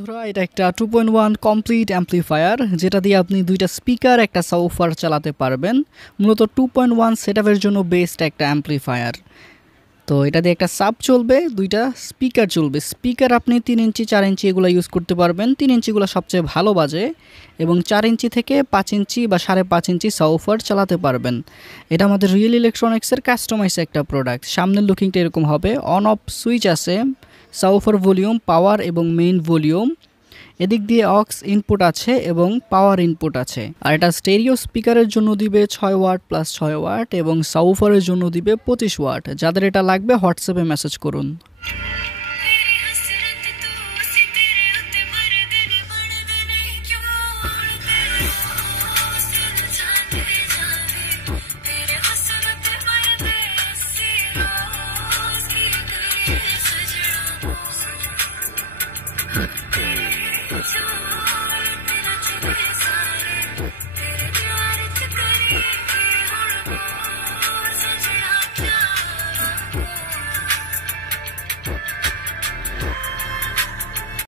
বন্ধুরা এটা একটা 2.1 কমপ্লিট অ্যাম্পলিফায়ার যেটা দিয়ে আপনি দুইটা স্পিকার একটা সাবউফার চালাতে পারবেন। মূলত 2.1 সেটআপের জন্য বেস্ট একটা অ্যাম্পলিফায়ার। তো এটা দিয়ে একটা সাব চলবে, দুইটা স্পিকার চলবে। স্পিকার আপনি 3 ইঞ্চি 4 ইঞ্চি এগুলো ইউজ করতে পারবেন। 3 ইঞ্চিগুলো সবচেয়ে ভালো বাজে এবং 4 ইঞ্চি থেকে 5 ইঞ্চি বা 5.5 ইঞ্চি সাবউফার চালাতে পারবেন। এটা আমাদের রিয়েল ইলেকট্রনিক্সের কাস্টমাইজ একটা প্রোডাক্ট। সামনের লুকিংটা এরকম হবে, অন অফ সুইচ আছে, সাবউফার ভলিউম, পাওয়ার এবং মেইন ভলিউম। এদিক দিয়ে অক্স ইনপুট আছে এবং পাওয়ার ইনপুট আছে। আর এটা স্টেরিও স্পিকারের জন্য দিবে 6 ওয়াট প্লাস 6 ওয়াট এবং সাবউফারের জন্য দিবে 25 ওয়াট। যাদের এটা লাগবে হোয়াটসঅ্যাপে মেসেজ করুন।